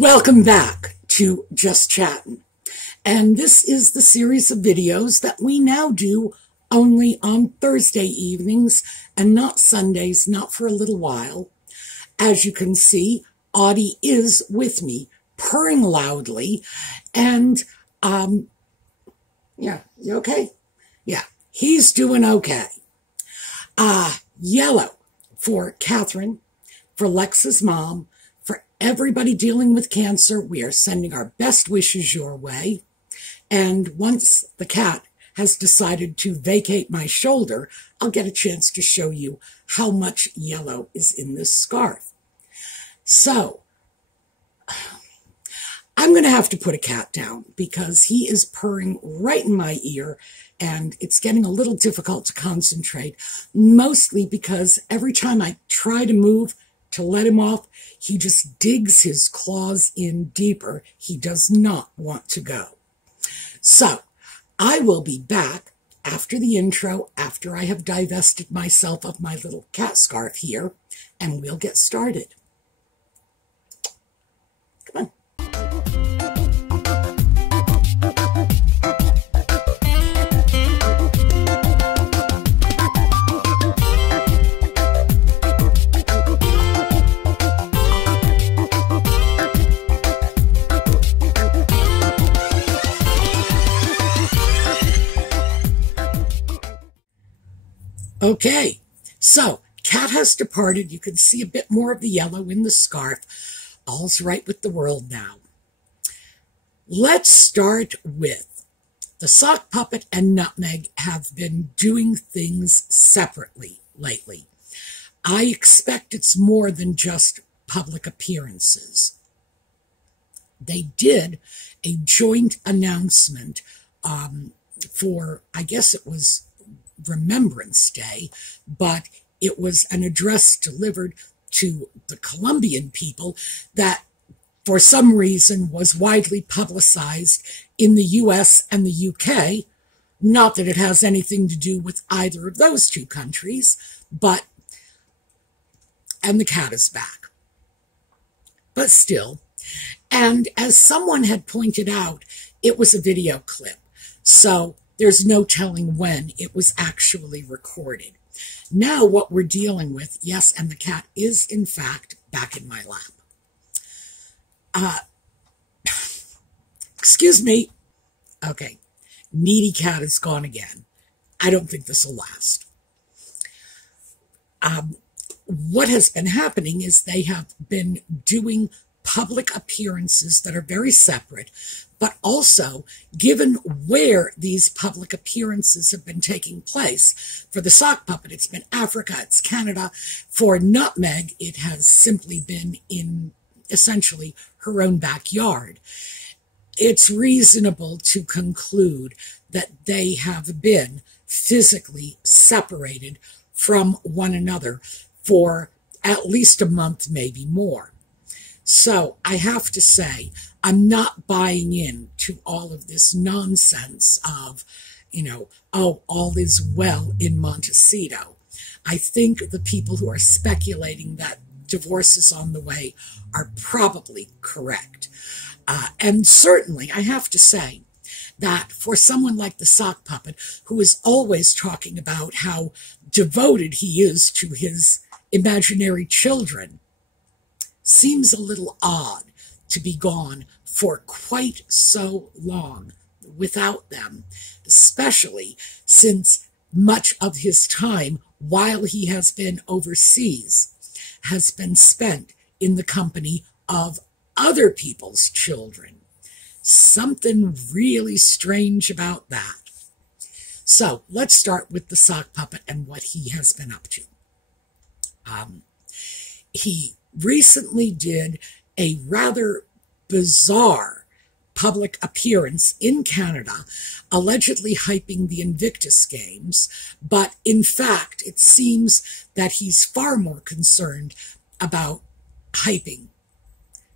Welcome back to Just Chattin'. And this is the series of videos that we now do only on Thursday evenings and not Sundays, not for a little while. As you can see, Audie is with me, purring loudly, and, yeah, you okay? Yeah, he's doing okay. Yellow for Catherine, for Lex's mom, for everybody dealing with cancer. We are sending our best wishes your way. And once the cat has decided to vacate my shoulder, I'll get a chance to show you how much yellow is in this scarf. So, I'm going to have to put a cat down because he is purring right in my ear and it's getting a little difficult to concentrate, mostly because every time I try to move to let him off, he just digs his claws in deeper. He does not want to go. So, I will be back after the intro, after I have divested myself of my little cat scarf here, and we'll get started. Come on. Okay, so cat has departed. You can see a bit more of the yellow in the scarf. All's right with the world now. Let's start with the sock puppet and Nutmeg have been doing things separately lately. I expect it's more than just public appearances. They did a joint announcement for, I guess it was Remembrance Day, but it was an address delivered to the Colombian people that for some reason was widely publicized in the US and the UK. Not that it has anything to do with either of those two countries, but, and the cat is back. But still, and as someone had pointed out, it was a video clip, so there's no telling when it was actually recorded. Now what we're dealing with, yes, and the cat is in fact back in my lap. Excuse me. Okay, needy cat is gone again. I don't think this will last. What has been happening is they have been doing public appearances that are very separate, but also, given where these public appearances have been taking place, for the sock puppet, it's been Africa, it's Canada. For Nutmeg, it has simply been in, essentially, her own backyard. It's reasonable to conclude that they have been physically separated from one another for at least a month, maybe more. So I have to say, I'm not buying in to all of this nonsense of, oh, all is well in Montecito. I think the people who are speculating that divorce is on the way are probably correct. And certainly, I have to say that for someone like the sock puppet, who is always talking about how devoted he is to his imaginary children, seems a little odd to be gone for quite so long without them, especially since much of his time while he has been overseas has been spent in the company of other people's children. Something really strange about that. So let's start with the sock puppet and what he has been up to. He recently did a rather bizarre public appearance in Canada, allegedly hyping the Invictus Games, but in fact, it seems that he's far more concerned about hyping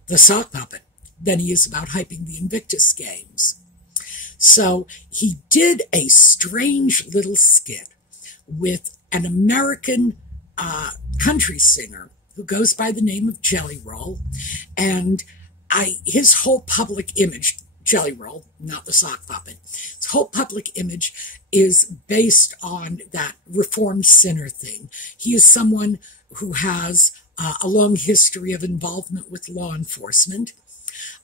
the sock puppet than he is about hyping the Invictus Games. So he did a strange little skit with an American country singer who goes by the name of Jelly Roll, and his whole public image, Jelly Roll, not the sock puppet, his whole public image is based on that reformed sinner thing. He is someone who has a long history of involvement with law enforcement.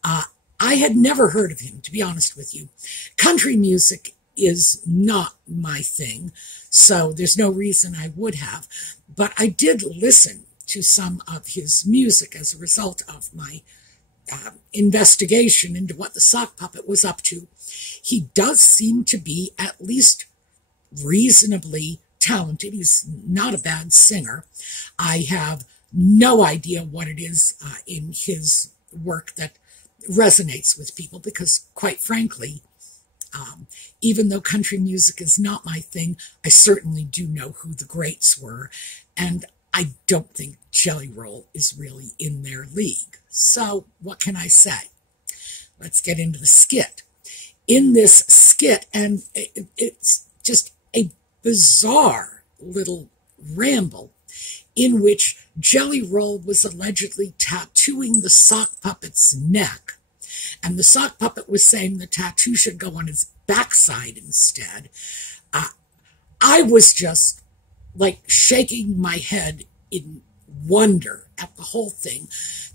I had never heard of him, to be honest with you. Country music is not my thing, so there's no reason I would have. But I did listen to some of his music as a result of my investigation into what the sock puppet was up to. He does seem to be at least reasonably talented. He's not a bad singer. I have no idea what it is in his work that resonates with people because, quite frankly, even though country music is not my thing, I certainly do know who the greats were, and I don't think Jelly Roll is really in their league. So what can I say? Let's get into the skit. In this skit, and it's just a bizarre little ramble in which Jelly Roll was allegedly tattooing the sock puppet's neck, and the sock puppet was saying the tattoo should go on his backside instead. I was just like shaking my head in wonder at the whole thing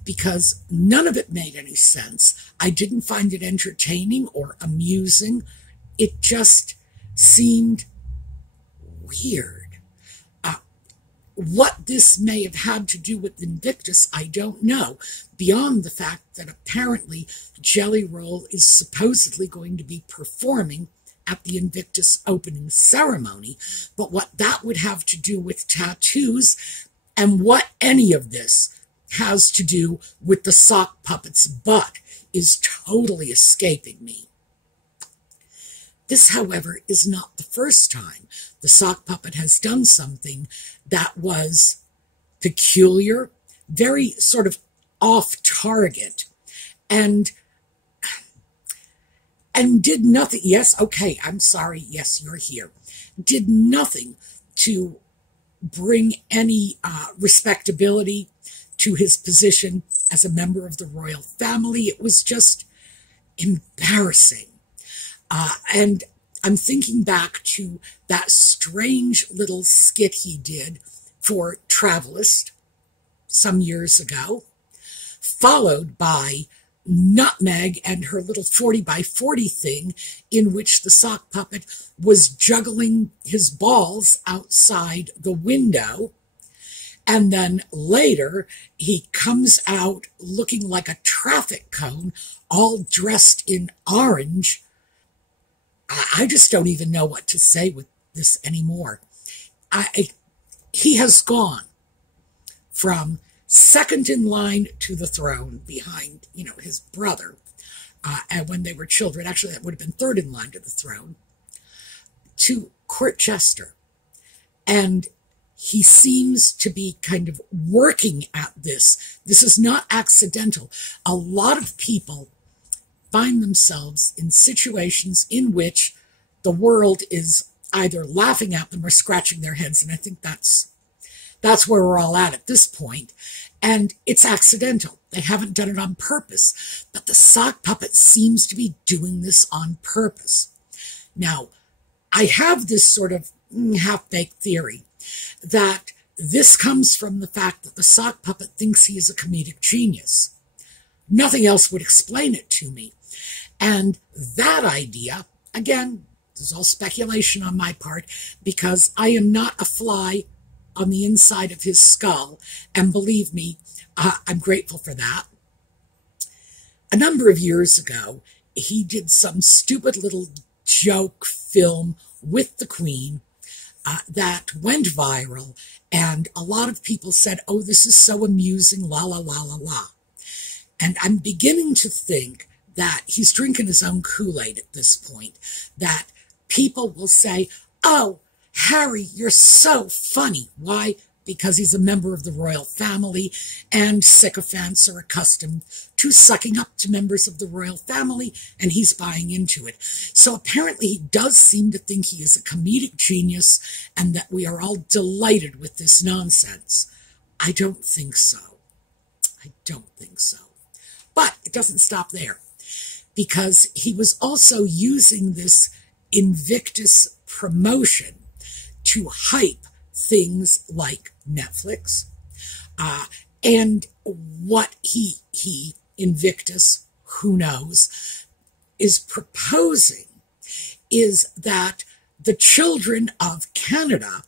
because none of it made any sense. I didn't find it entertaining or amusing. It just seemed weird. What this may have had to do with Invictus, I don't know, beyond the fact that apparently Jelly Roll is supposedly going to be performing at the Invictus opening ceremony. But what that would have to do with tattoos and what any of this has to do with the sock puppet's butt is totally escaping me. This, however, is not the first time the sock puppet has done something that was peculiar, very sort of off target, and did nothing. Yes, okay, I'm sorry. Yes, you're here. Did nothing to bring any respectability to his position as a member of the royal family. It was just embarrassing. And I'm thinking back to that strange little skit he did for Travelist some years ago, followed by Nutmeg and her little 40 by 40 thing in which the sock puppet was juggling his balls outside the window. And then later he comes out looking like a traffic cone, all dressed in orange. I just don't even know what to say with this anymore. He has gone from second in line to the throne behind, his brother, and when they were children. Actually, that would have been third in line to the throne, to court jester. And he seems to be kind of working at this. This is not accidental. A lot of people find themselves in situations in which the world is either laughing at them or scratching their heads. And I think that's where we're all at this point. And it's accidental. They haven't done it on purpose. But the sock puppet seems to be doing this on purpose. Now, I have this sort of half-baked theory that this comes from the fact that the sock puppet thinks he is a comedic genius. Nothing else would explain it to me. And that idea, again, this is all speculation on my part, because I am not a fly on the inside of his skull, and believe me, I'm grateful for that. A number of years ago, he did some stupid little joke film with the Queen that went viral, and a lot of people said, oh, this is so amusing, la, la, la, la, la. And I'm beginning to think that he's drinking his own Kool-Aid at this point, that people will say, oh, Harry, you're so funny. Why? Because he's a member of the royal family, and sycophants are accustomed to sucking up to members of the royal family, and he's buying into it. So apparently he does seem to think he is a comedic genius, and that we are all delighted with this nonsense. I don't think so. I don't think so. But it doesn't stop there, because he was also using this Invictus promotion to hype things like Netflix, and what he Invictus, who knows, is proposing is that the children of Canada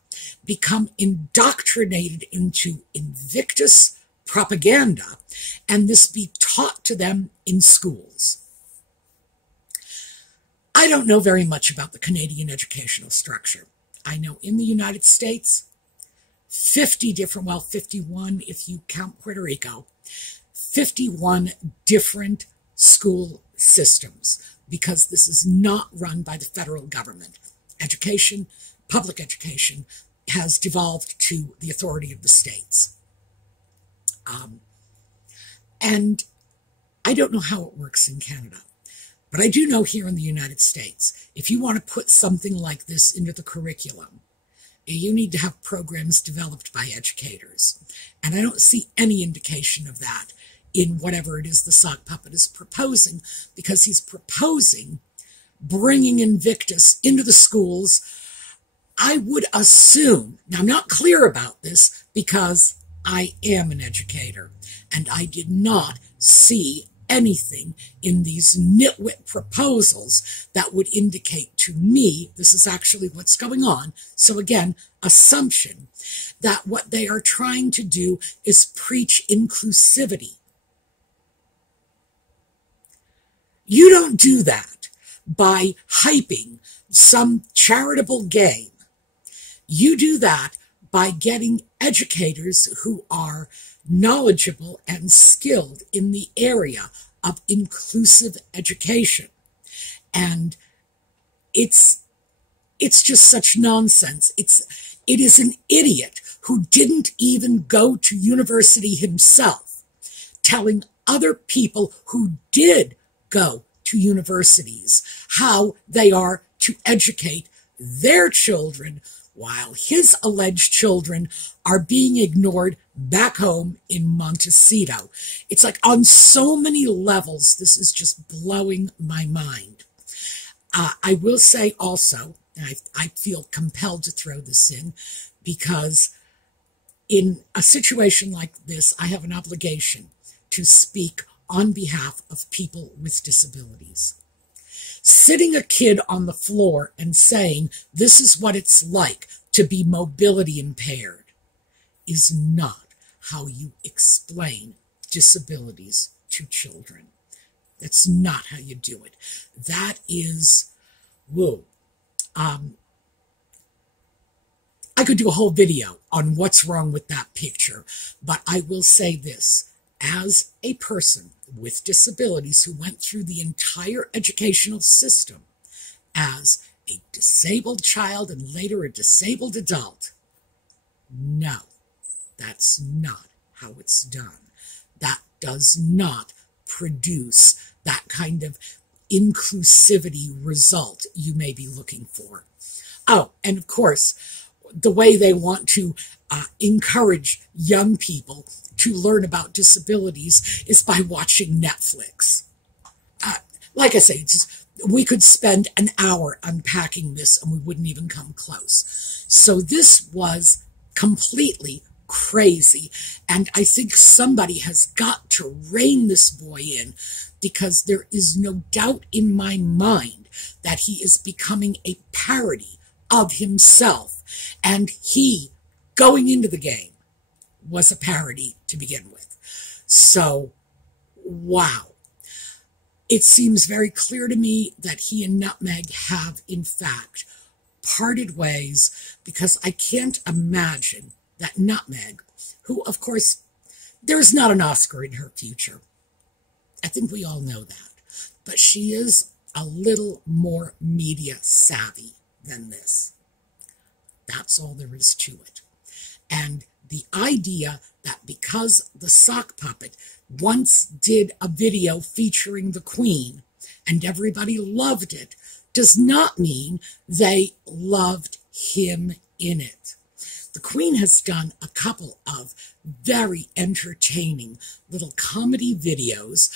become indoctrinated into Invictus propaganda, and this be taught to them in schools. I don't know very much about the Canadian educational structure. I know in the United States, 51 if you count Puerto Rico, 51 different school systems, because this is not run by the federal government. Education, public education, has devolved to the authority of the states. And I don't know how it works in Canada, but I do know here in the United States, if you want to put something like this into the curriculum, you need to have programs developed by educators. And I don't see any indication of that in whatever it is the sock puppet is proposing, because he's proposing bringing Invictus into the schools. I would assume, now I'm not clear about this because I am an educator, and I did not see anything in these nitwit proposals that would indicate to me this is actually what's going on. So again, assumption that what they are trying to do is preach inclusivity. You don't do that by hyping some charitable game. You do that by getting educators who are knowledgeable and skilled in the area of inclusive education. And it's just such nonsense. It is an idiot who didn't even go to university himself telling other people who did go to universities how they are to educate their children, while his alleged children are being ignored back home in Montecito. It's like on so many levels, this is just blowing my mind. I will say also, and I feel compelled to throw this in, because in a situation like this, I have an obligation to speak on behalf of people with disabilities. Sitting a kid on the floor and saying, this is what it's like to be mobility impaired, is not how you explain disabilities to children. That's not how you do it. That is, whoa. I could do a whole video on what's wrong with that picture, but I will say this. As a person with disabilities who went through the entire educational system as a disabled child and later a disabled adult, no, that's not how it's done. That does not produce that kind of inclusivity result you may be looking for. Oh, and of course, the way they want to encourage young people to learn about disabilities is by watching Netflix. Like I say, we could spend an hour unpacking this and we wouldn't even come close. So this was completely crazy, and I think somebody has got to rein this boy in, because there is no doubt in my mind that he is becoming a parody of himself, and he, going into the game, was a parody to begin with. So, wow. It seems very clear to me that he and Nutmeg have, in fact, parted ways, because I can't imagine that Nutmeg, who, of course, there's not an Oscar in her future. I think we all know that. But she is a little more media savvy than this. That's all there is to it. And the idea that because the sock puppet once did a video featuring the Queen and everybody loved it does not mean they loved him in it. the Queen has done a couple of very entertaining little comedy videos.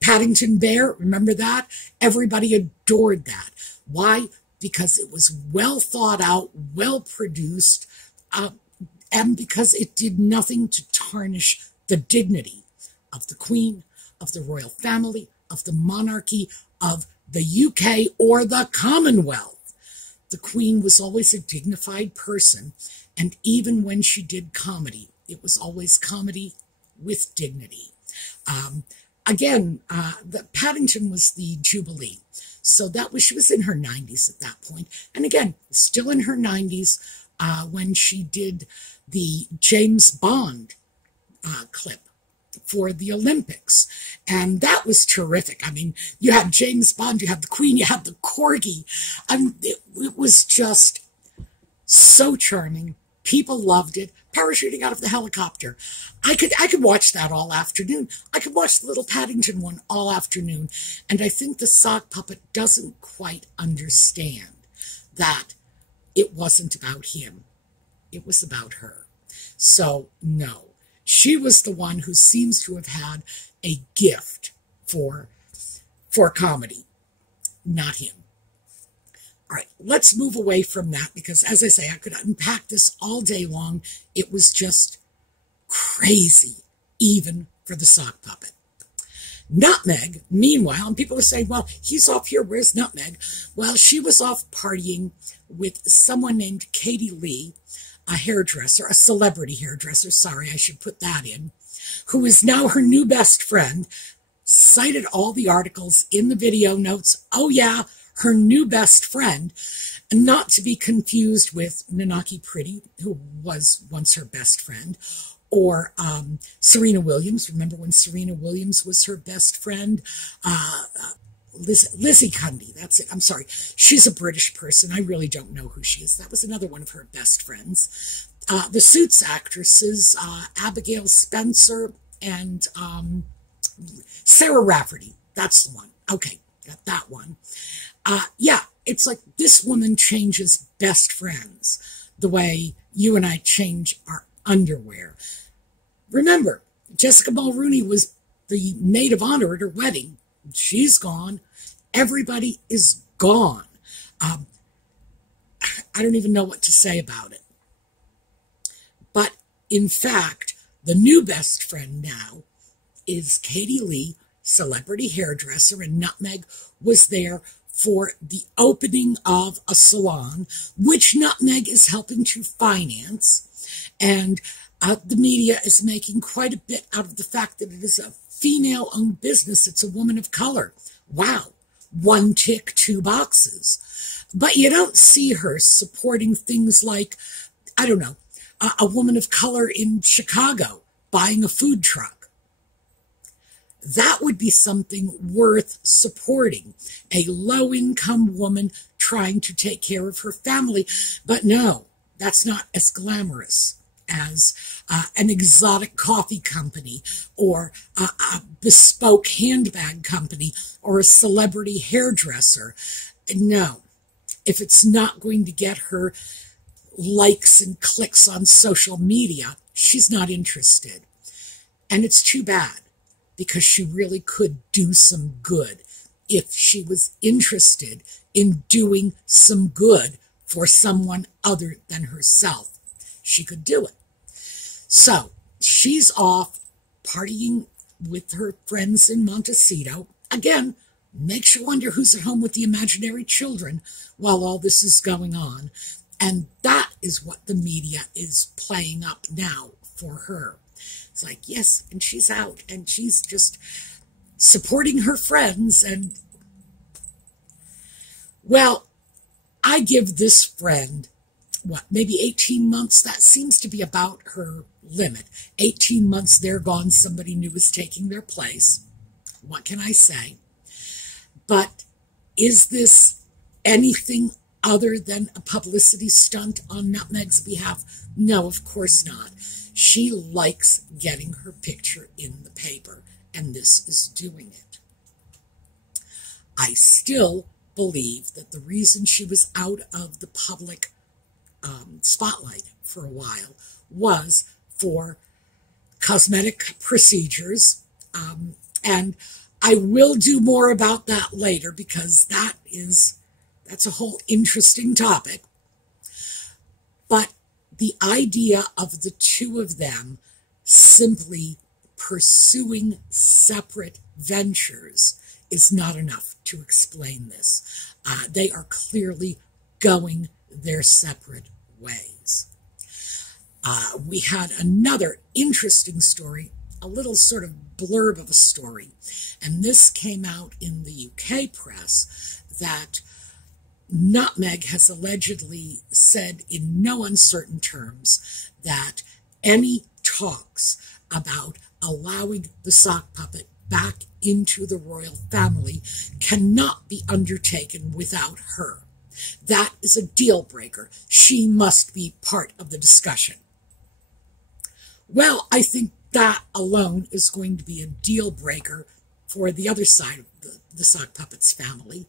Paddington Bear, remember that? Everybody adored that. Why? Because it was well thought out, well produced, and because it did nothing to tarnish the dignity of the Queen, of the royal family, of the monarchy, of the UK, or the Commonwealth. The Queen was always a dignified person, and even when she did comedy, it was always comedy with dignity. The Paddington was the Jubilee, so she was in her 90s at that point, and again, still in her 90s when she did the James Bond clip for the Olympics. And that was terrific. I mean, you had James Bond, you had the Queen, you had the Corgi. It was just so charming. People loved it. Parachuting out of the helicopter. I could watch that all afternoon. I could watch the little Paddington one all afternoon. And I think the sock puppet doesn't quite understand that it wasn't about him. It was about her. So, no. She was the one who seems to have had a gift for comedy, not him. All right, let's move away from that because, as I say, I could unpack this all day long. It was just crazy, even for the sock puppet. Nutmeg, meanwhile, and people are saying, well, he's off here, where's Nutmeg? Well, she was off partying with someone named Katie Lee, a hairdresser, a celebrity hairdresser, sorry, I should put that in, who is now her new best friend, cited all the articles in the video notes. Oh yeah, her new best friend, not to be confused with Nanaki Pretty, who was once her best friend, or Serena Williams. Remember when Serena Williams was her best friend? Lizzie Cundy, that's it. I'm sorry. She's a British person. I really don't know who she is. That was another one of her best friends. The Suits actresses, Abigail Spencer and Sarah Rafferty. That's the one. Okay, got that one. Yeah, it's like this woman changes best friends the way you and I change our underwear. Remember, Jessica Mulrooney was the maid of honor at her wedding. She's gone. Everybody is gone. I don't even know what to say about it. But in fact, the new best friend now is Katie Lee, celebrity hairdresser, and Nutmeg was there for the opening of a salon, which Nutmeg is helping to finance. And the media is making quite a bit out of the fact that it is a female-owned business. It's a woman of color. Wow. One tick, two boxes. But you don't see her supporting things like, I don't know, a woman of color in Chicago buying a food truck. That would be something worth supporting. A low-income woman trying to take care of her family. But no, that's not as glamorous as an exotic coffee company or a bespoke handbag company or a celebrity hairdresser. No, if it's not going to get her likes and clicks on social media, she's not interested. And it's too bad because she really could do some good if she was interested in doing some good for someone other than herself. She could do it. So she's off partying with her friends in Montecito. Again, makes you wonder who's at home with the imaginary children while all this is going on. And that is what the media is playing up now for her. It's like, yes, and she's out and she's just supporting her friends. And, well, I give this friend, maybe 18 months? That seems to be about her limit. 18 months, they're gone. Somebody new is taking their place. What can I say? But is this anything other than a publicity stunt on Nutmeg's behalf? No, of course not. She likes getting her picture in the paper, and this is doing it. I still believe that the reason she was out of the public spotlight for a while was for cosmetic procedures. And I will do more about that later because that's a whole interesting topic. But the idea of the two of them simply pursuing separate ventures is not enough to explain this. They are clearly going their separate ways. We had another interesting story, a little sort of blurb of a story, and this came out in the UK press that Nutmeg has allegedly said in no uncertain terms that any talks about allowing the sock puppet back into the royal family cannot be undertaken without her. That is a deal breaker. She must be part of the discussion. Well, I think that alone is going to be a deal breaker for the other side of the sock puppet's family.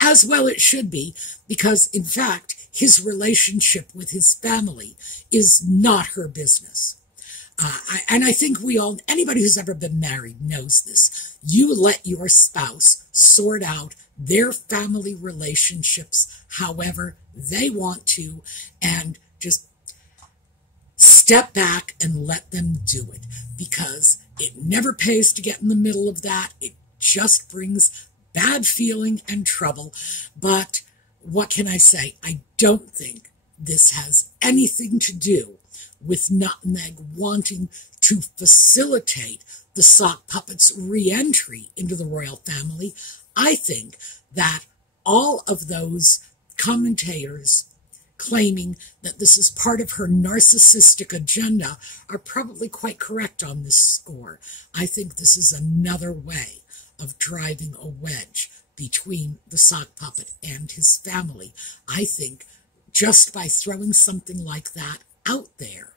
As well it should be, because in fact, his relationship with his family is not her business. And I think anybody who's ever been married knows this. You let your spouse sort out their family relationships however they want to, and just step back and let them do it, because it never pays to get in the middle of that. It just brings bad feeling and trouble. But what can I say? I don't think this has anything to do with Nutmeg wanting to facilitate the sock puppet's re-entry into the royal family. I think that all of those commentators claiming that this is part of her narcissistic agenda are probably quite correct on this score. I think this is another way of driving a wedge between the sock puppet and his family. I think just by throwing something like that out there,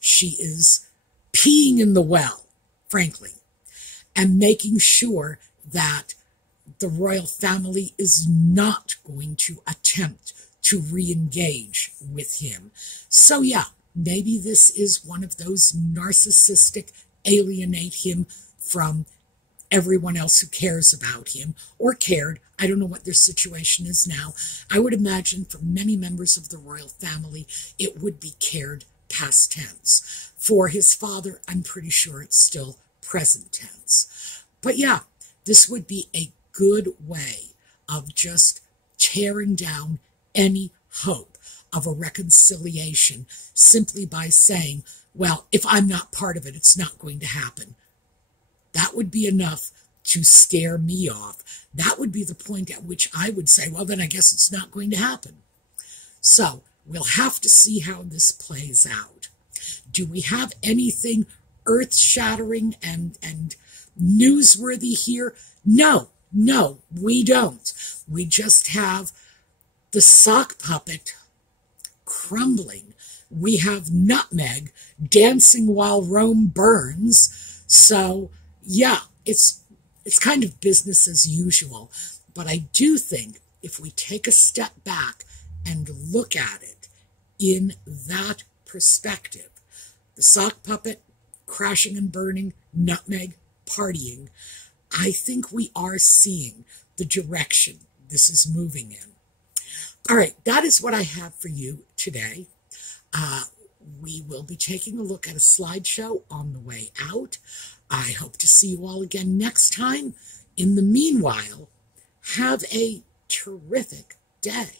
she is peeing in the well, frankly, and making sure that the royal family is not going to attempt to re-engage with him. So yeah, maybe this is one of those narcissistic, alienate him from everyone else who cares about him, or cared. I don't know what their situation is now. I would imagine for many members of the royal family, it would be cared past tense. For his father, I'm pretty sure it's still present tense. But yeah, this would be a good way of just tearing down any hope of a reconciliation simply by saying, well, if I'm not part of it, it's not going to happen. That would be enough to scare me off. That would be the point at which I would say, well, then I guess it's not going to happen. So we'll have to see how this plays out. Do we have anything earth-shattering and newsworthy here? No, we don't. We just have the sock puppet crumbling. We have Nutmeg dancing while Rome burns. So yeah, it's kind of business as usual. But I do think if we take a step back and look at it in that perspective, the sock puppet crashing and burning, Nutmeg partying, I think we are seeing the direction this is moving in. All right, that is what I have for you today. We will be taking a look at a slideshow on the way out. I hope to see you all again next time. In the meanwhile, have a terrific day.